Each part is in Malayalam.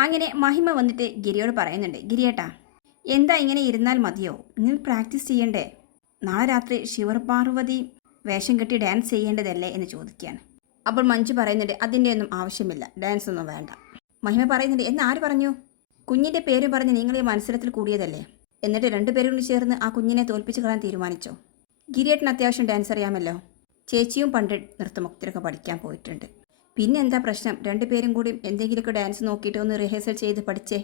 അങ്ങനെ മഹിമ വന്നിട്ട് ഗിരിയോട് പറയുന്നുണ്ട് ഗിരിയേട്ടാ എന്താ ഇങ്ങനെ ഇരുന്നാൽ മതിയോ? നിങ്ങൾ പ്രാക്ടീസ് ചെയ്യണ്ടേ? നാളെ രാത്രി ശിവർ പാർവതി വേഷം കെട്ടി ഡാൻസ് ചെയ്യേണ്ടതല്ലേ? എന്ന് ചോദിക്കുകയാണ്. അപ്പോൾ മഞ്ജു പറയുന്നുണ്ട് അതിന്റെ ഒന്നും ആവശ്യമില്ല ഡാൻസ് ഒന്നും വേണ്ട. മഹിമ പറയുന്നുണ്ട് എന്ന് ആര് പറഞ്ഞു? കുഞ്ഞിന്റെ പേര് പറഞ്ഞ് നിങ്ങൾ ഈ മത്സരത്തിൽ കൂടിയതല്ലേ? എന്നിട്ട് രണ്ടുപേരും കൂടി ചേർന്ന് ആ കുഞ്ഞിനെ തോൽപ്പിച്ച് കളയാൻ തീരുമാനിച്ചോ? ഗിരിയേട്ടന് അത്യാവശ്യം ഡാൻസ് അറിയാമല്ലോ. ചേച്ചിയും പണ്ട് നൃത്തമുക്തിരൊക്കെ പഠിക്കാൻ പോയിട്ടുണ്ട്. പിന്നെ എന്താ പ്രശ്നം രണ്ടുപേരും കൂടി എന്തെങ്കിലുമൊക്കെ ഡാൻസ് നോക്കിയിട്ട് ഒന്ന് റിഹേഴ്സൽ ചെയ്ത് പഠിച്ചേ.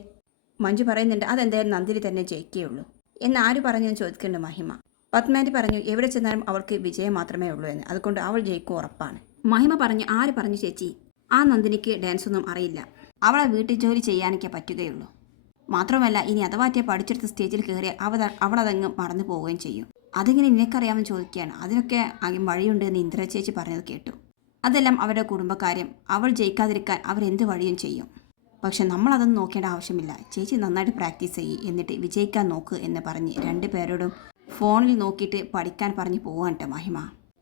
മഞ്ജു പറയുന്നുണ്ട് അതെന്തായാലും നന്ദിനി തന്നെ ജയിക്കുകയുള്ളൂ എന്ന് ആര് പറഞ്ഞു എന്ന് ചോദിക്കുന്നുണ്ട് മഹിമ. പത്മാന്റെ പറഞ്ഞു എവിടെ ചെന്നാലും അവൾക്ക് വിജയം മാത്രമേ ഉള്ളൂ എന്ന്. അതുകൊണ്ട് അവൾ ജയിക്കും ഉറപ്പാണ്. മഹിമ പറഞ്ഞു ആര് പറഞ്ഞു ചേച്ചി? ആ നന്ദിനിക്ക് ഡാൻസ് ഒന്നും അറിയില്ല. അവളെ വീട്ടിൽ ജോലി ചെയ്യാനൊക്കെ പറ്റുകയുള്ളൂ. മാത്രമല്ല ഇനി അഥവാറ്റെ പഠിച്ചെടുത്ത സ്റ്റേജിൽ കയറി അവ അവളതങ്ങ് മറന്നു പോവുകയും ചെയ്യും. അതിങ്ങനെ നിനക്കറിയാമെന്ന് ചോദിക്കുകയാണ്. അതിനൊക്കെ വഴിയുണ്ട് എന്ന് ഇന്ദ്ര ചേച്ചി പറഞ്ഞത് കേട്ടു. അതെല്ലാം അവരുടെ കുടുംബക്കാര്യം. അവൾ ജയിക്കാതിരിക്കാൻ അവരെന്ത് വഴിയും ചെയ്യും. പക്ഷെ നമ്മളതൊന്നും നോക്കേണ്ട ആവശ്യമില്ല. ചേച്ചി നന്നായിട്ട് പ്രാക്ടീസ് ചെയ്യ് എന്നിട്ട് വിജയിക്കാൻ നോക്ക് എന്ന് പറഞ്ഞ് രണ്ട് പേരോടും ഫോണിൽ നോക്കിയിട്ട് പഠിക്കാൻ പറഞ്ഞ് പോവാൻ കേട്ടോ മഹിമ.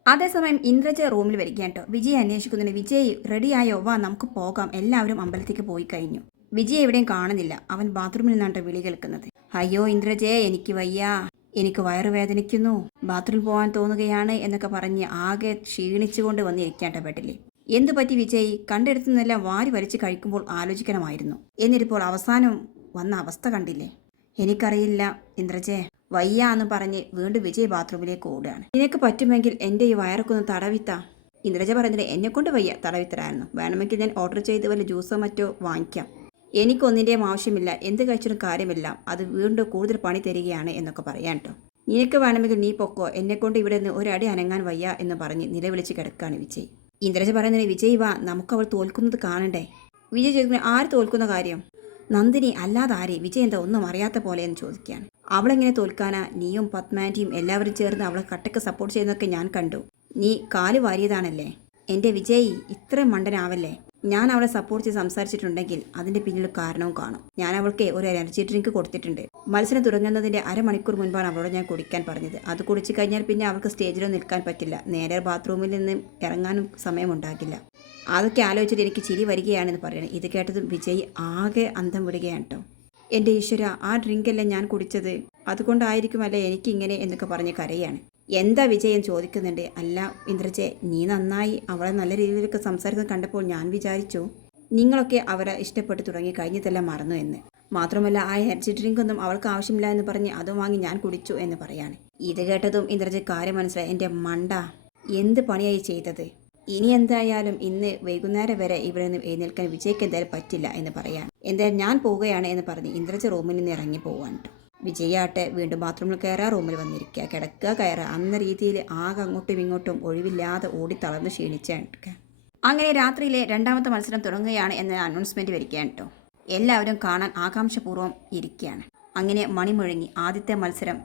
അതേസമയം ഇന്ദ്രജ റൂമിൽ വരികയാണ് കേട്ടോ വിജയ് അന്വേഷിക്കുന്നതിന് വിജയ് റെഡിയായോ വാ നമുക്ക് പോകാം. എല്ലാവരും അമ്പലത്തേക്ക് പോയി കഴിഞ്ഞു. വിജയ് എവിടെയും കാണുന്നില്ല. അവൻ ബാത്റൂമിൽ നിന്നാണ് വിളി കേൾക്കുന്നത്. അയ്യോ ഇന്ദ്രജയെ എനിക്ക് വയ്യ. എനിക്ക് വയറുവേദനിക്കുന്നു ബാത്റൂമിൽ പോകാൻ തോന്നുകയാണ് എന്നൊക്കെ പറഞ്ഞ് ആകെ ക്ഷീണിച്ചുകൊണ്ട് വന്നിരിക്കേണ്ട ബെഡിൽ എന്തു പറ്റി വിജയ്? കണ്ടെടുത്തുനിന്നെല്ലാം വാരി വലിച്ച് കഴിക്കുമ്പോൾ ആലോചിക്കണമായിരുന്നു. എന്നിരിപ്പോൾ അവസാനം വന്ന അവസ്ഥ കണ്ടില്ലേ? എനിക്കറിയില്ല ഇന്ദ്രജേ. വയ്യ എന്ന് പറഞ്ഞ് വീണ്ടും വിജയ് ബാത്റൂമിലേക്ക് ഓടുകയാണ്. നിനക്ക് പറ്റുമെങ്കിൽ എന്റെ ഈ വയറൊക്കെ ഒന്ന് തടവിത്ത. ഇന്ദ്രജ പറഞ്ഞിട്ട് എന്നെക്കൊണ്ട് വയ്യ തടവിത്തരായിരുന്നു വേണമെങ്കിൽ ഞാൻ ഓർഡർ ചെയ്ത് വല്ല ജ്യൂസോ മറ്റോ വാങ്ങിക്കാം. എനിക്കൊന്നിന്റെയും ആവശ്യമില്ല. എന്ത് കഴിച്ചിട്ടും കാര്യമില്ല അത് വീണ്ടും കൂടുതൽ പണി തരികയാണ് എന്നൊക്കെ പറയാൻ കേട്ടോ നിനക്ക് വേണമെങ്കിൽ നീ പൊക്കോ. എന്നെക്കൊണ്ട് ഇവിടെ നിന്ന് ഒരടി അനങ്ങാൻ വയ്യ എന്ന് പറഞ്ഞ് നിലവിളിച്ച് കിടക്കുകയാണ് വിജയ്. ഇന്ദ്രജ പറയുന്നത് വിജയ് വാ നമുക്ക് അവൾ തോൽക്കുന്നത് കാണണ്ടേ? വിജയ് ചോദിക്കുന്നത് ആര് തോൽക്കുന്ന കാര്യം? നന്ദിനി അല്ലാതെ ആരെ? വിജയ് എന്താ ഒന്നും അറിയാത്ത പോലെ എന്ന് ചോദിക്കുകയാണ്. അവളെങ്ങനെ തോൽക്കാനാ? നീയും പത്മാന്റിയും എല്ലാവരും ചേർന്ന് അവളെ കട്ടക്ക് സപ്പോർട്ട് ചെയ്യുന്നതൊക്കെ ഞാൻ കണ്ടു. നീ കാൽ വാരിയതാണല്ലേ? എന്റെ വിജയ് ഇത്ര മണ്ടനാവല്ലേ? ഞാൻ അവളെ സപ്പോർട്ട് ചെയ്ത് സംസാരിച്ചിട്ടുണ്ടെങ്കിൽ അതിന്റെ പിന്നിൽ കാരണവും കാണും. ഞാൻ അവൾക്ക് ഒരു എനർജി ഡ്രിങ്ക് കൊടുത്തിട്ടുണ്ട്. മത്സരം തുടങ്ങുന്നതിന്റെ അരമണിക്കൂർ മുൻപാണ് അവളോട് ഞാൻ കുടിക്കാൻ പറഞ്ഞത്. അത് കുടിച്ചു കഴിഞ്ഞാൽ പിന്നെ അവൾക്ക് സ്റ്റേജിലോ നിൽക്കാൻ പറ്റില്ല. നേരെ ബാത്റൂമിൽ നിന്ന് ഇറങ്ങാനും സമയമുണ്ടാകില്ല. അതൊക്കെ ആലോചിച്ചിട്ട് എനിക്ക് ചിരി വരികയാണെന്ന് പറയുന്നത് ഇത് കേട്ടതും വിജയ് ആകെ അന്തം വിടുകയാണ് കേട്ടോ. എന്റെ ഈശ്വര ആ ഡ്രിങ്കല്ലേ ഞാൻ കുടിച്ചത്? അതുകൊണ്ടായിരിക്കുമല്ലേ എനിക്കിങ്ങനെ എന്നൊക്കെ പറഞ്ഞ് കരയാണ്. എന്താ വിജയൻ ചോദിക്കുന്നുണ്ട്. അല്ല ഇന്ദ്രജെ നീ നന്നായി അവളെ നല്ല രീതിയിലൊക്കെ സംസാരിക്കുന്നത് കണ്ടപ്പോൾ ഞാൻ വിചാരിച്ചു നിങ്ങളൊക്കെ അവരെ ഇഷ്ടപ്പെട്ട് തുടങ്ങി കഴിഞ്ഞതെല്ലാം മറന്നു എന്ന്. മാത്രമല്ല ആ എനർജി ഡ്രിങ്ക് ഒന്നും അവൾക്ക് ആവശ്യമില്ല എന്ന് പറഞ്ഞ് അതും വാങ്ങി ഞാൻ കുടിച്ചു എന്ന് പറയാണ്. ഇത് കേട്ടതും ഇന്ദ്രജ കാര്യം മനസ്സിലായി. എന്റെ മണ്ട എന്ത് പണിയായി ചെയ്തത്? ഇനി എന്തായാലും ഇന്ന് വൈകുന്നേരം വരെ ഇവിടെ നിന്ന് എഴുന്നേൽക്കാൻ വിജയ്ക്ക് എന്തായാലും പറ്റില്ല എന്ന് പറയാൻ എന്തായാലും ഞാൻ പോവുകയാണ് എന്ന് പറഞ്ഞ് ഇന്ദ്രജ റൂമിൽ നിന്ന് ഇറങ്ങി പോവാൻ. വിജയാട്ടെ വീണ്ടും ബാത്റൂമിൽ കയറുക റൂമിൽ വന്നിരിക്കുക കിടക്കുക കയറുക അന്ന രീതിയിൽ ആകെ അങ്ങോട്ടും ഇങ്ങോട്ടും ഒഴിവില്ലാതെ ഓടി തളർന്ന് ക്ഷീണിച്ചാണ് അങ്ങനെ രാത്രിയിലെ രണ്ടാമത്തെ മത്സരം തുടങ്ങുകയാണ് എന്ന അനൗൺസ്മെന്റ് വരികയാണ് കേട്ടോ എല്ലാവരും കാണാൻ ആകാംക്ഷപൂർവം ഇരിക്കുകയാണ്. അങ്ങനെ മണിമുഴങ്ങി ആദ്യത്തെ മത്സരം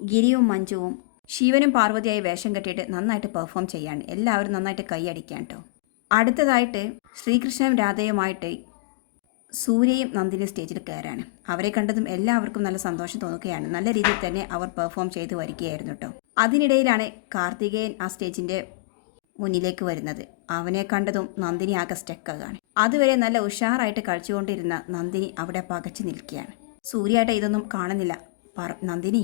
ഗിരിയും മഞ്ജുവും ശിവനും പാർവതിയായി വേഷം കെട്ടിയിട്ട് നന്നായിട്ട് പെർഫോം ചെയ്യാണ്. എല്ലാവരും നന്നായിട്ട് കൈയടിക്കാൻ കേട്ടോ അടുത്തതായിട്ട് ശ്രീകൃഷ്ണനും രാധയുമായിട്ട് സൂര്യയും നന്ദിനി സ്റ്റേജിൽ കയറാണ്. അവരെ കണ്ടതും എല്ലാവർക്കും നല്ല സന്തോഷം തോന്നുകയാണ്. നല്ല രീതിയിൽ തന്നെ അവർ പെർഫോം ചെയ്ത് വരികയായിരുന്നു കേട്ടോ. അതിനിടയിലാണ് കാർത്തികേയൻ ആ സ്റ്റേജിന്റെ മുന്നിലേക്ക് വരുന്നത്. അവനെ കണ്ടതും നന്ദിനി ആകെ സ്റ്റക്കാണ് അതുവരെ നല്ല ഉഷാറായിട്ട് കളിച്ചുകൊണ്ടിരുന്ന നന്ദിനി അവിടെ പകച്ചു നിൽക്കുകയാണ്. സൂര്യായിട്ട് ഇതൊന്നും കാണുന്നില്ല. പറ നന്ദിനി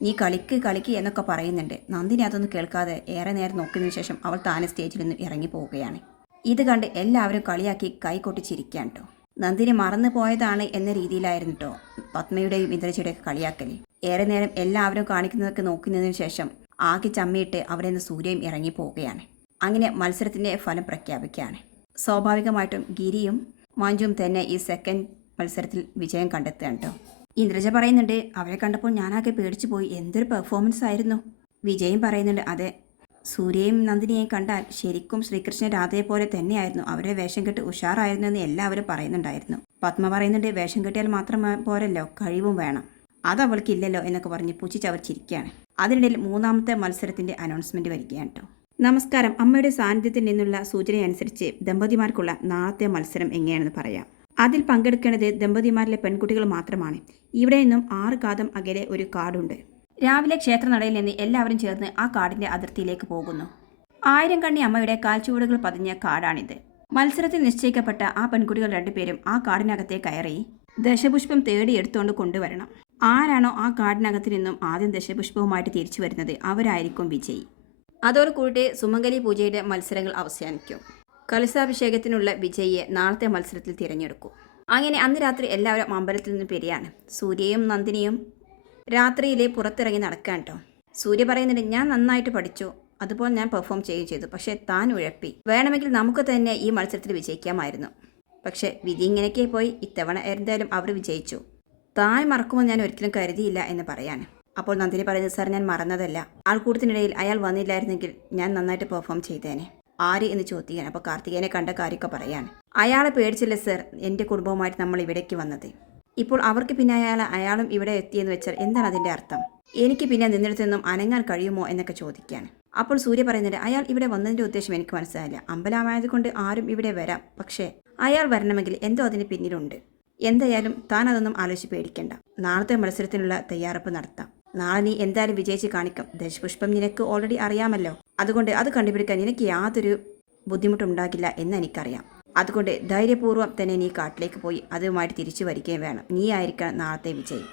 നീ കളിക്ക് കളിക്ക് എന്നൊക്കെ പറയുന്നുണ്ട്. നന്ദിനി അതൊന്നും കേൾക്കാതെ ഏറെ നേരം നോക്കിയതിനു ശേഷം അവൾ താനെ സ്റ്റേജിൽ നിന്ന് ഇറങ്ങി പോവുകയാണ്. ഇത് കണ്ട് എല്ലാവരും കളിയാക്കി കൈകൊട്ടി ചിരിക്കാൻ കേട്ടോ. നന്ദിനി മറന്നു പോയതാണ് എന്ന രീതിയിലായിരുന്നു കേട്ടോ പത്മയുടെയും ഇന്ദ്രജിയുടെയൊക്കെ കളിയാക്കൽ ഏറെ നേരം എല്ലാവരും കാണിക്കുന്നതൊക്കെ നോക്കുന്നതിന് ശേഷം ആകെ ചമ്മിയിട്ട് അവിടെ നിന്ന് സൂര്യയും ഇറങ്ങി പോവുകയാണ്. അങ്ങനെ മത്സരത്തിന്റെ ഫലം പ്രഖ്യാപിക്കുകയാണ്. സ്വാഭാവികമായിട്ടും ഗിരിയും മഞ്ജുവും തന്നെ ഈ സെക്കൻഡ് മത്സരത്തിൽ വിജയം കണ്ടെത്തുകയാണ് കേട്ടോ ഇന്ദ്രജ പറയുന്നുണ്ട് അവരെ കണ്ടപ്പോൾ ഞാനാകെ പേടിച്ചു പോയി എന്തൊരു പെർഫോമൻസ് ആയിരുന്നു. വിജയും പറയുന്നുണ്ട് അതെ സൂര്യയും നന്ദിനിയെയും കണ്ടാൽ ശരിക്കും ശ്രീകൃഷ്ണൻ രാധയെ പോലെ തന്നെയായിരുന്നു. അവരെ വേഷം കെട്ട് ഉഷാറായിരുന്നു എന്ന് എല്ലാവരും പറയുന്നുണ്ടായിരുന്നു. പത്മ പറയുന്നുണ്ട് വേഷം കെട്ടിയാൽ മാത്രം പോരല്ലോ കഴിവും വേണം. അത് അവൾക്കില്ലല്ലോ എന്നൊക്കെ പറഞ്ഞ് പുച്ഛിച്ച് അവർ ചിരിക്കുകയാണ്. അതിനിടയിൽ മൂന്നാമത്തെ മത്സരത്തിന്റെ അനൗൺസ്മെന്റ് വരികയാണ് കേട്ടോ. നമസ്കാരം. അമ്മയുടെ സാന്നിധ്യത്തിൽ നിന്നുള്ള സൂചനയനുസരിച്ച് ദമ്പതിമാർക്കുള്ള നാളത്തെ മത്സരം എങ്ങനെയാണെന്ന് പറയാം. അതിൽ പങ്കെടുക്കേണ്ടത് ദമ്പതിമാരിലെ പെൺകുട്ടികൾ മാത്രമാണ്. ഇവിടെ നിന്നും ആറ് കാതം അകലെ ഒരു കാടുണ്ട് രാവിലെ ക്ഷേത്രനടയിൽ നിന്ന് എല്ലാവരും ചേർന്ന് ആ കാടിന്റെ അതിർത്തിയിലേക്ക് പോകുന്നു. ആയിരം കണ്ണി അമ്മയുടെ കാൽച്ചുവടുകൾ പതിഞ്ഞ കാടാണിത്. മത്സരത്തിൽ നിശ്ചയിക്കപ്പെട്ട ആ പെൺകുട്ടികൾ രണ്ടുപേരും ആ കാടിനകത്തെ കയറി ദശപുഷ്പം തേടിയെടുത്തുകൊണ്ട് കൊണ്ടുവരണം. ആരാണോ ആ കാടിനകത്ത് നിന്നും ആദ്യം ദശപുഷ്പവുമായിട്ട് തിരിച്ചു വരുന്നത് അവരായിരിക്കും വിജയി. അതോടുകൂടി സുമംഗലി പൂജയുടെ മത്സരങ്ങൾ അവസാനിക്കും. കലശാഭിഷേകത്തിനുള്ള വിജയിയെ നാളത്തെ മത്സരത്തിൽ തിരഞ്ഞെടുക്കും. അങ്ങനെ അന്ന് രാത്രി എല്ലാവരും അമ്പലത്തിൽ നിന്ന് പിരിയാണ്. സൂര്യയും നന്ദിനിയും രാത്രിയിലെ പുറത്തിറങ്ങി നടക്കാൻ കേട്ടോ സൂര്യ പറയുന്നുണ്ട് ഞാൻ നന്നായിട്ട് പഠിച്ചു. അതുപോലെ ഞാൻ പെർഫോം ചെയ്യുകയും ചെയ്തു. പക്ഷേ താൻ ഉഴപ്പി. വേണമെങ്കിൽ നമുക്ക് തന്നെ ഈ മത്സരത്തിൽ വിജയിക്കാമായിരുന്നു. പക്ഷേ വിധി ഇങ്ങനെയൊക്കെ പോയി. ഇത്തവണ എന്തായാലും അവർ വിജയിച്ചു. താൻ മറക്കുമെന്ന് ഞാൻ ഒരിക്കലും കരുതിയില്ല എന്ന് പറയാൻ അപ്പോൾ നന്ദിനി പറയുന്നത് സാർ ഞാൻ മറന്നതല്ല. ആൾക്കൂട്ടത്തിനിടയിൽ അയാൾ വന്നില്ലായിരുന്നെങ്കിൽ ഞാൻ നന്നായിട്ട് പെർഫോം ചെയ്തേനെ. ആര്? എന്ന് ചോദിക്കാൻ അപ്പോൾ കാർത്തികേനെ കണ്ട കാര്യമൊക്കെ പറയാൻ അയാളെ പേടിച്ചില്ല സർ. എന്റെ കുടുംബവുമായിട്ട് നമ്മൾ ഇവിടേക്ക് വന്നത്. ഇപ്പോൾ അവർക്ക് പിന്നെ അയാൾ അയാളും ഇവിടെ എത്തിയെന്ന് വെച്ചാൽ എന്താണ് അതിന്റെ അർത്ഥം? എനിക്ക് പിന്നെ നിന്നിടത്തു നിന്നും അനങ്ങാൻ കഴിയുമോ എന്നൊക്കെ ചോദിക്കാൻ. അപ്പോൾ സൂര്യ പറയുന്നത് അയാൾ ഇവിടെ വന്നതിന്റെ ഉദ്ദേശം എനിക്ക് മനസ്സിലായില്ല. അമ്പലമായതുകൊണ്ട് ആരും ഇവിടെ വരാം. പക്ഷേ അയാൾ വരണമെങ്കിൽ എന്തോ അതിന് പിന്നിലുണ്ട്. എന്തായാലും താൻ അതൊന്നും ആലോചിച്ച് പേടിക്കേണ്ട. നാളത്തെ മത്സരത്തിനുള്ള തയ്യാറെടുപ്പ് നടത്താം. നാളെ നീ എന്തായാലും വിജയിച്ച് കാണിക്കും. ദശപുഷ്പം നിനക്ക് ഓൾറെഡി അറിയാമല്ലോ. അതുകൊണ്ട് അത് കണ്ടുപിടിക്കാൻ നിനക്ക് യാതൊരു ബുദ്ധിമുട്ടുണ്ടാകില്ല എന്ന് എനിക്കറിയാം. അതുകൊണ്ട് ധൈര്യപൂർവം തന്നെ നീ കാട്ടിലേക്ക് പോയി അതുമായിട്ട് തിരിച്ചു വരികയും വേണം. നീ ആയിരിക്കണം നാളത്തെ വിജയി.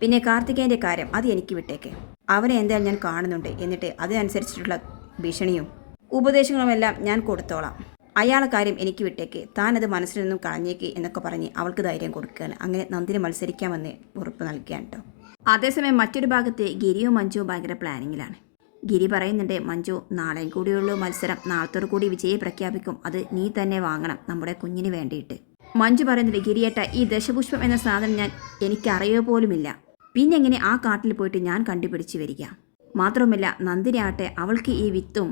പിന്നെ കാർത്തികേയന്റെ കാര്യം അത് എനിക്ക് വിട്ടേക്ക്. അവനെ എന്തായാലും ഞാൻ കാണുന്നുണ്ട്. എന്നിട്ട് അതിനനുസരിച്ചിട്ടുള്ള ഭീഷണിയും ഉപദേശങ്ങളുമെല്ലാം ഞാൻ കൊടുത്തോളാം. അയാളെ കാര്യം എനിക്ക് വിട്ടേക്ക്. താൻ അത് മനസ്സിൽ നിന്നും കളഞ്ഞേക്ക് എന്നൊക്കെ പറഞ്ഞ് അവൾക്ക് ധൈര്യം കൊടുക്കുകയാണ്. അങ്ങനെ നന്ദിനെ മത്സരിക്കാമെന്ന് ഉറപ്പ് നൽകുകയാണ് കേട്ടോ. അതേസമയം മറ്റൊരു ഭാഗത്ത് ഗിരിയും മഞ്ജുവും ഭയങ്കര പ്ലാനിങ്ങിലാണ് ഗിരി പറയുന്നുണ്ട് മഞ്ജു നാളെയും കൂടിയുള്ളൂ മത്സരം. നാളത്തോടു കൂടി വിജയെ പ്രഖ്യാപിക്കും. അത് നീ തന്നെ വാങ്ങണം നമ്മുടെ കുഞ്ഞിന് വേണ്ടിയിട്ട്. മഞ്ജു പറയുന്നുണ്ട് ഗിരിയേട്ട ഈ ദശപുഷ്പം എന്ന സാധനം ഞാൻ എനിക്കറിയോ പോലുമില്ല. പിന്നെ എങ്ങനെ ആ കാട്ടിൽ പോയിട്ട് ഞാൻ കണ്ടുപിടിച്ച് വരിക. മാത്രവുമല്ല നന്ദിനി ആട്ടെ അവൾക്ക് ഈ വിത്തും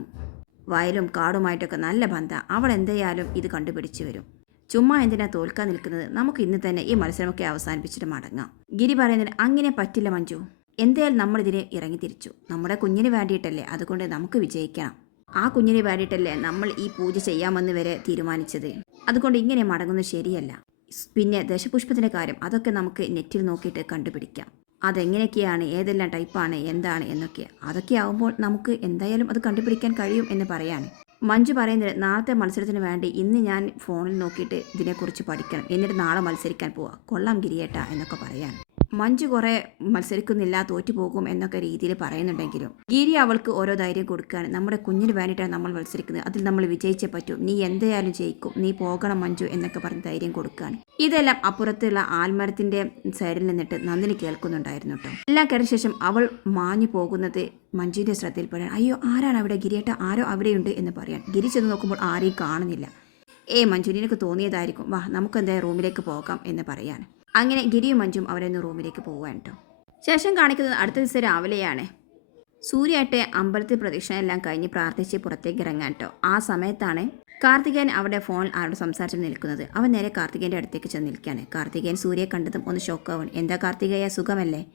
വയലും കാടുമായിട്ടൊക്കെ നല്ല ബന്ധ. അവൾ എന്തായാലും ഇത് കണ്ടുപിടിച്ച് വരും. ചുമ്മാ എന്തിനാ തോൽക്കാൻ നിൽക്കുന്നത്? നമുക്ക് ഇന്ന് തന്നെ ഈ മത്സരമൊക്കെ അവസാനിപ്പിച്ചിട്ട് മടങ്ങാം. ഗിരി പറയുന്നത് അങ്ങനെ പറ്റില്ല മഞ്ജു. എന്തായാലും നമ്മളിതിനെ ഇറങ്ങിത്തിരിച്ചു. ഇറങ്ങി തിരിച്ചു നമ്മുടെ കുഞ്ഞിന് വേണ്ടിയിട്ടല്ലേ അതുകൊണ്ട് നമുക്ക് വിജയിക്കണം ആ കുഞ്ഞിന് വേണ്ടിയിട്ടല്ലേ നമ്മൾ ഈ പൂജ ചെയ്യാമെന്ന് വരെ തീരുമാനിച്ചത്. അതുകൊണ്ട് ഇങ്ങനെ മടങ്ങുന്നത് ശരിയല്ല. പിന്നെ ദശപുഷ്പത്തിന്റെ കാര്യം അതൊക്കെ നമുക്ക് നെറ്റിൽ നോക്കിയിട്ട് കണ്ടുപിടിക്കാം. അതെങ്ങനെയൊക്കെയാണ് ഏതെല്ലാം ടൈപ്പാണ് എന്താണ് എന്നൊക്കെ. അതൊക്കെ ആവുമ്പോൾ നമുക്ക് എന്തായാലും അത് കണ്ടുപിടിക്കാൻ കഴിയും എന്ന് പറയാണ്. മഞ്ജു പറയുന്നത് നാളത്തെ മത്സരത്തിന് വേണ്ടി ഇന്ന് ഞാൻ ഫോണിൽ നോക്കിയിട്ട് ഇതിനെക്കുറിച്ച് പഠിക്കണം. എന്നിട്ട് നാളെ മത്സരിക്കാൻ പോവാം. കൊള്ളാം ഗിരിയേട്ട എന്നൊക്കെ പറയാണ്. മഞ്ജു കുറേ മത്സരിക്കുന്നില്ല തോറ്റു പോകും എന്നൊക്കെ രീതിയിൽ പറയുന്നുണ്ടെങ്കിലും ഗിരി അവൾക്ക് ഓരോ ധൈര്യം കൊടുക്കുകയാണ്. നമ്മുടെ കുഞ്ഞിന് വേണ്ടിയിട്ടാണ് നമ്മൾ മത്സരിക്കുന്നത്. അതിൽ നമ്മൾ വിജയിച്ചേ പറ്റൂ. നീ എന്തായാലും ജയിക്കും. നീ പോകണം മഞ്ജു എന്നൊക്കെ പറഞ്ഞ് ധൈര്യം കൊടുക്കുകയാണ്. ഇതെല്ലാം അപ്പുറത്തുള്ള ആൽമരത്തിന്റെ സൈഡിൽ നിന്നിട്ട് നന്ദിനി കേൾക്കുന്നുണ്ടായിരുന്നു കേട്ടോ. എല്ലാം കേട്ട ശേഷം അവൾ മാഞ്ഞു പോകുന്നത് മഞ്ജുവിന്റെ ശ്രദ്ധയിൽപ്പെടാൻ. അയ്യോ ആരാണ് അവിടെ? ഗിരിയേട്ട ആരോ അവിടെയുണ്ട് എന്ന് പറയാൻ. ഗിരി ചെന്ന് നോക്കുമ്പോൾ ആരെയും കാണുന്നില്ല. ഏ മഞ്ജുവിനൊക്കെ തോന്നിയതായിരിക്കും. വാ നമുക്ക് എന്തായാലും റൂമിലേക്ക് പോകാം എന്ന് പറയാൻ അങ്ങനെ ഗിരിയും മഞ്ജും അവരൊന്ന് റൂമിലേക്ക് പോവുകയാണ് കേട്ടോ. ശേഷം കാണിക്കുന്നത് അടുത്ത ദിവസം രാവിലെയാണ്. സൂര്യാട്ടെ അമ്പലത്തിൽ പ്രദക്ഷിണം എല്ലാം കഴിഞ്ഞ് പ്രാർത്ഥിച്ച് പുറത്തേക്ക് ഇറങ്ങാൻ കേട്ടോ. ആ സമയത്താണ് കാർത്തികേയൻ അവിടെ ഫോൺ ആരോട് സംസാരിച്ച് നിൽക്കുന്നത്. അവൻ നേരെ കാർത്തികേയന്റെ അടുത്തേക്ക് ചെന്ന് നിൽക്കുകയാണ്. കാർത്തികേയൻ സൂര്യയെ കണ്ടതും ഒന്ന് ഷോക്കാവൺ എന്താ കാർത്തികേയ സുഖമല്ലേ?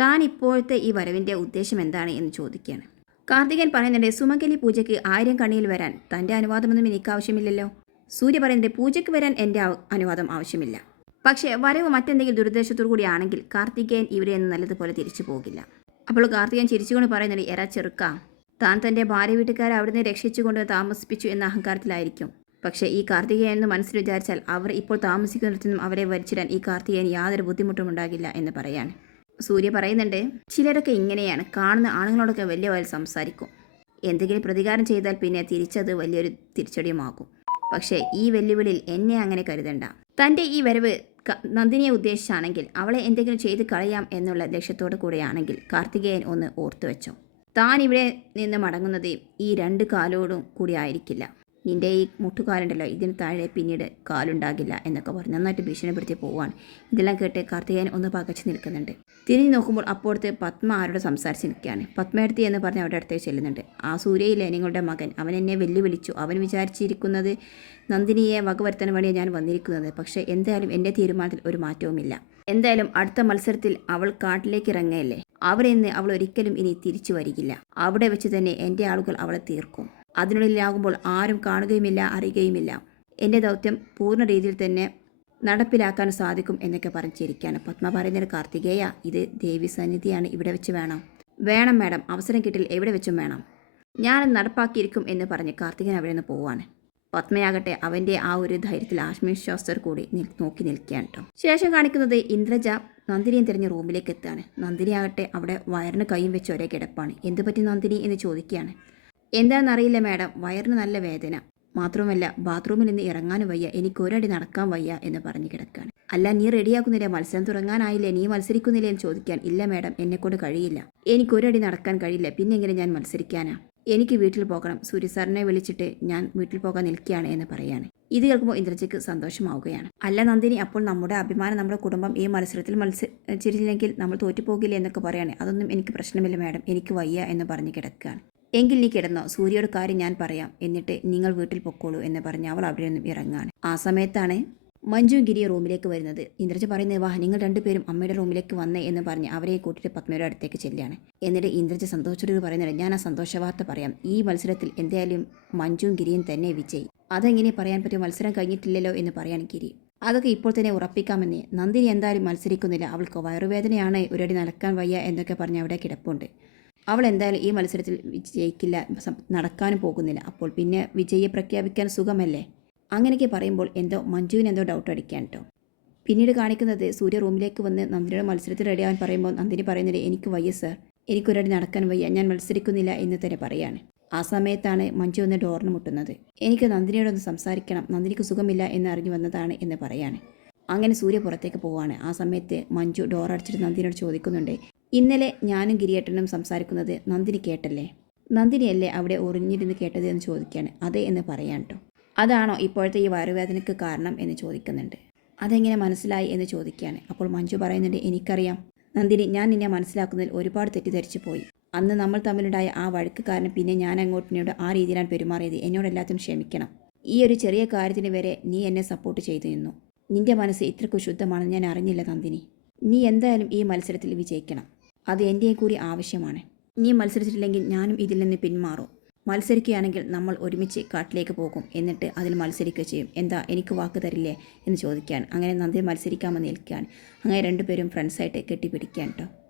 താൻ ഇപ്പോഴത്തെ ഈ വരവിന്റെ ഉദ്ദേശം എന്താണ് എന്ന് ചോദിക്കുകയാണ്. കാർത്തികേയൻ പറയുന്നുണ്ട് സുമംഗലി പൂജയ്ക്ക് ആയിരം കണിയിൽ വരാൻ തന്റെ അനുവാദമൊന്നും എനിക്ക് ആവശ്യമില്ലല്ലോ. സൂര്യ പറയുന്നുണ്ട് പൂജയ്ക്ക് വരാൻ എന്റെ അനുവാദം ആവശ്യമില്ല. പക്ഷേ വരവ് മറ്റെന്തെങ്കിലും ദുരുദ്ദേശത്തോടു കൂടിയാണെങ്കിൽ കാർത്തികേയൻ ഇവിടെ നിന്ന് നല്ലതുപോലെ തിരിച്ചു പോകില്ല. അപ്പോൾ കാർത്തികൻ ചിരിച്ചുകൊണ്ട് പറയുന്നത് എറ ചെറുക്ക താൻ തന്റെ ഭാര്യ വീട്ടുകാരെ അവിടുന്ന് രക്ഷിച്ചുകൊണ്ട് താമസിപ്പിച്ചു എന്ന അഹങ്കാരത്തിലായിരിക്കും. പക്ഷേ ഈ കാർത്തികേയൻ എന്ന് മനസ്സിൽ വിചാരിച്ചാൽ അവർ ഇപ്പോൾ താമസിക്കുന്നിടത്തുനിന്നും അവരെ വരിച്ചിടാൻ ഈ കാർത്തികേയൻ യാതൊരു ബുദ്ധിമുട്ടും ഉണ്ടാകില്ല എന്ന് പറയാൻ സൂര്യ പറയുന്നുണ്ട് ചിലരൊക്കെ ഇങ്ങനെയാണ് കാണുന്ന ആണുങ്ങളോടൊക്കെ വലിയ വയൽ സംസാരിക്കും. എന്തെങ്കിലും പ്രതികാരം ചെയ്താൽ പിന്നെ തിരിച്ചത് വലിയൊരു തിരിച്ചടിയുമാകും. പക്ഷേ ഈ വെല്ലുവിളിയിൽ എന്നെ അങ്ങനെ കരുതണ്ട. തന്റെ ഈ വരവ് നന്ദിനിയെ ഉദ്ദേശിച്ചാണെങ്കിൽ അവളെ എന്തെങ്കിലും ചെയ്ത് കളയാം എന്നുള്ള ലക്ഷ്യത്തോടു കൂടെയാണെങ്കിൽ കാർത്തികേയൻ ഒന്ന് ഓർത്തു വെച്ചോ താൻ ഇവിടെ നിന്ന് മടങ്ങുന്നത് ഈ രണ്ട് കാലോടും കൂടി ആയിരിക്കില്ല. നിന്റെ ഈ മുട്ടുകാലുണ്ടല്ലോ ഇതിന് താഴെ പിന്നീട് കാലുണ്ടാകില്ല എന്നൊക്കെ പറഞ്ഞ് നന്നായിട്ട് ഭീഷണിപ്പെടുത്തി പോവാണ്. ഇതെല്ലാം കേട്ട് കാർത്തികേയൻ ഒന്ന് പകച്ചു നിൽക്കുന്നുണ്ട്. തിരിഞ്ഞു നോക്കുമ്പോൾ അപ്പോഴത്തെ പത്മ ആരോട് സംസാരിച്ച് നിൽക്കുകയാണ്. പത്മയടുത്തി എന്ന് പറഞ്ഞ് അവിടെ അടുത്തേക്ക് ചെല്ലുന്നുണ്ട്. ആ സൂര്യയിലെ നിങ്ങളുടെ മകൻ അവൻ എന്നെ വെല്ലുവിളിച്ചു. അവൻ വിചാരിച്ചിരിക്കുന്നത് നന്ദിനിയെ വകവരുത്താൻ വേണ്ടിയാണ് ഞാൻ വന്നിരിക്കുന്നത്. പക്ഷേ എന്തായാലും എന്റെ തീരുമാനത്തിൽ ഒരു മാറ്റവുമില്ല. എന്തായാലും അടുത്ത മത്സരത്തിൽ അവൾ കാട്ടിലേക്ക് ഇറങ്ങയല്ലേ അവിടെ നിന്ന് അവൾ ഒരിക്കലും ഇനി തിരിച്ചു വരികില്ല. അവിടെ വെച്ച് തന്നെ എന്റെ ആളുകൾ അവളെ തീർക്കും. അതിനുള്ളിലാകുമ്പോൾ ആരും കാണുകയുമില്ല അറിയുകയുമില്ല. എന്റെ ദൗത്യം പൂർണ രീതിയിൽ തന്നെ നടപ്പിലാക്കാൻ സാധിക്കും എന്നൊക്കെ പറഞ്ഞിരിക്കുകയാണ് പത്മ പറയുന്നൊരു കാർത്തികേയ. ഇത് ദേവി സന്നിധിയാണ് ഇവിടെ വെച്ച് വേണം. വേണം മാഡം അവസരം കിട്ടിൽ എവിടെ വെച്ചും വേണം. ഞാൻ നടപ്പാക്കിയിരിക്കും എന്ന് പറഞ്ഞ് കാർത്തികൻ അവിടെ നിന്ന് പോവാണ് പത്മയാകട്ടെ അവന്റെ ആ ഒരു ധൈര്യത്തിൽ ആത്മവിശ്വാസത്തോട് കൂടി നോക്കി നിൽക്കുകയാണ് കേട്ടോ ശേഷം കാണിക്കുന്നത് ഇന്ദ്രജ നന്ദിനിയും തിരഞ്ഞ് റൂമിലേക്ക് എത്തുകയാണ്. നന്ദിനി ആകട്ടെ അവിടെ വയറിന് കൈയും വെച്ച് ഒരേ കിടപ്പാണ്. എന്ത് പറ്റി നന്ദിനി എന്ന് ചോദിക്കുകയാണ്. എന്താണെന്നറിയില്ല മാഡം. വയറിന് നല്ല വേദന. മാത്രമല്ല ബാത്റൂമിൽ നിന്ന് ഇറങ്ങാനും വയ്യ. എനിക്ക് ഒരടി നടക്കാൻ വയ്യ എന്ന് പറഞ്ഞു കിടക്കുകയാണ് അല്ല നീ റെഡിയാക്കുന്നില്ല? മത്സരം തുടങ്ങാനായില്ലേ? നീ മത്സരിക്കുന്നില്ലേ എന്ന് ചോദിക്കാൻ. ഇല്ല മാഡം. എന്നെക്കൊണ്ട് കഴിയില്ല. എനിക്ക് ഒരടി നടക്കാൻ കഴിയില്ല. പിന്നെ എങ്ങനെ ഞാൻ മത്സരിക്കാനാ? എനിക്ക് വീട്ടിൽ പോകണം. സൂര്യ സാറിനെ വിളിച്ചിട്ട് ഞാൻ വീട്ടിൽ പോകാൻ നിൽക്കുകയാണ് എന്ന് പറയാണ്. ഇത് കേൾക്കുമ്പോൾ ഇന്ദ്രജിക്ക് സന്തോഷമാവുകയാണ്. അല്ല നന്ദിനി അപ്പോൾ നമ്മുടെ അഭിമാനം നമ്മുടെ കുടുംബം ഈ മത്സരത്തിൽ മത്സരിച്ചില്ലെങ്കിൽ നമ്മൾ തോറ്റുപോകില്ല എന്നൊക്കെ പറയാണ്. അതൊന്നും എനിക്ക് പ്രശ്നമില്ല മാഡം. എനിക്ക് വയ്യ എന്ന് പറഞ്ഞ് കിടക്കുകയാണ് എങ്കിൽ നീ കിടന്നോ. സൂര്യയുടെ കാര്യം ഞാൻ പറയാം. എന്നിട്ട് നിങ്ങൾ വീട്ടിൽ പൊക്കോളൂ എന്ന് പറഞ്ഞ് അവൾ അവിടെ നിന്നും ഇറങ്ങാണ്. ആ സമയത്താണ് മഞ്ജു ഗിരി റൂമിലേക്ക് വരുന്നത്. ഇന്ദ്രജ പറയുന്നത് വാ നിങ്ങൾ രണ്ടുപേരും അമ്മയുടെ റൂമിലേക്ക് വന്നേ എന്ന് പറഞ്ഞ് അവരെ കൂട്ടിയിട്ട് പത്മയുടെ അടുത്തേക്ക് ചെല്ലുകയാണ്. എന്നിട്ട് ഇന്ദ്രജ സന്തോഷത്തോട് പറയുന്നില്ല ഞാൻ ആ സന്തോഷവാർത്ത പറയാം. ഈ മത്സരത്തിൽ എന്തായാലും മഞ്ജുവും ഗിരിയും തന്നെ വിജയി. അതെങ്ങനെ പറയാൻ പറ്റും? മത്സരം കഴിഞ്ഞിട്ടില്ലല്ലോ എന്ന് പറയാൻ ഗിരി. അതൊക്കെ ഇപ്പോൾ തന്നെ ഉറപ്പിക്കാമെന്ന്. നന്ദിനി എന്തായാലും മത്സരിക്കുന്നില്ല. അവൾക്ക് വയറുവേദനയാണ്. ഒരടി നടക്കാൻ വയ്യ എന്നൊക്കെ പറഞ്ഞ് അവിടെ കിടപ്പുണ്ട്. അവൾ എന്തായാലും ഈ മത്സരത്തിൽ വിജയിക്കില്ല നടക്കാനും പോകുന്നില്ല. അപ്പോൾ പിന്നെ വിജയെ പ്രഖ്യാപിക്കാൻ സുഖമല്ലേ? അങ്ങനെയൊക്കെ പറയുമ്പോൾ എന്തോ മഞ്ജുവിന് എന്തോ ഡൗട്ട് അടിക്കാൻ കേട്ടോ പിന്നീട് കാണിക്കുന്നത് സൂര്യ റൂമിലേക്ക് വന്ന് നന്ദിനിയുടെ മത്സരത്തിൽ റെഡിയാവാൻ പറയുമ്പോൾ നന്ദിനി പറയുന്നത് എനിക്ക് വയ്യ സർ എനിക്കൊരടി നടക്കാൻ വയ്യ. ഞാൻ മത്സരിക്കുന്നില്ല എന്ന് തന്നെ പറയാണ്. ആ സമയത്താണ് മഞ്ജു വന്ന് ഡോറിന് മുട്ടുന്നത്. എനിക്ക് നന്ദിനിയോടൊന്ന് സംസാരിക്കണം. നന്ദിനിക്ക് സുഖമില്ല എന്ന് അറിഞ്ഞു വന്നതാണ് എന്ന് പറയാണ്. അങ്ങനെ സൂര്യ പുറത്തേക്ക് പോവാണ്. ആ സമയത്ത് മഞ്ജു ഡോർ അടിച്ചിട്ട് നന്ദിനോട് ചോദിക്കുന്നുണ്ട് ഇന്നലെ ഞാനും ഗിരിയേട്ടനും സംസാരിക്കുന്നത് നന്ദിനി കേട്ടല്ലേ? നന്ദിനിയല്ലേ അവിടെ ഒറിഞ്ഞിരുന്ന് കേട്ടത് എന്ന് ചോദിക്കുകയാണ് അതെ എന്ന് പറയാൻ കേട്ടോ അതാണോ ഇപ്പോഴത്തെ ഈ വയറുവേദനയ്ക്ക് കാരണം എന്ന് ചോദിക്കുന്നുണ്ട്. അതെങ്ങനെ മനസ്സിലായി എന്ന് ചോദിക്കുകയാണ് അപ്പോൾ മഞ്ജു പറയുന്നുണ്ട് എനിക്കറിയാം. നന്ദിനി ഞാൻ നിന്നെ മനസ്സിലാക്കുന്നതിൽ ഒരുപാട് തെറ്റിദ്ധരിച്ചു പോയി. അന്ന് നമ്മൾ തമ്മിലുണ്ടായ ആ വഴക്ക് കാരണം പിന്നെ ഞാൻ അങ്ങോട്ട് നിന്നോട് ആ രീതിയിലാണ് പെരുമാറിയത്. എന്നോട് ക്ഷമിക്കണം. ഈ ഒരു ചെറിയ കാര്യത്തിന് വരെ നീ എന്നെ സപ്പോർട്ട് ചെയ്തു നിന്നു നിന്റെ മനസ്സ് ഇത്രയ്ക്ക് ശുദ്ധമാണെന്ന് ഞാൻ അറിഞ്ഞില്ല നന്ദിനി. നീ എന്തായാലും ഈ മത്സരത്തിൽ വിജയിക്കണം. അത് എന്റെയും കൂടി ആവശ്യമാണ്. നീ മത്സരിച്ചിട്ടില്ലെങ്കിൽ ഞാനും ഇതിൽ നിന്ന് പിന്മാറും. മത്സരിക്കുകയാണെങ്കിൽ നമ്മൾ ഒരുമിച്ച് കാട്ടിലേക്ക് പോകും. എന്നിട്ട് അതിൽ മത്സരിക്കുക ചെയ്യും. എന്താ എനിക്ക് വാക്ക് തരില്ലേ എന്ന് ചോദിക്കാൻ. അങ്ങനെ നന്ദി മത്സരിക്കാമെന്ന് നിൽക്കുകയാണ് അങ്ങനെ രണ്ടുപേരും ഫ്രണ്ട്സായിട്ട് കെട്ടിപ്പിടിക്കാൻ കേട്ടോ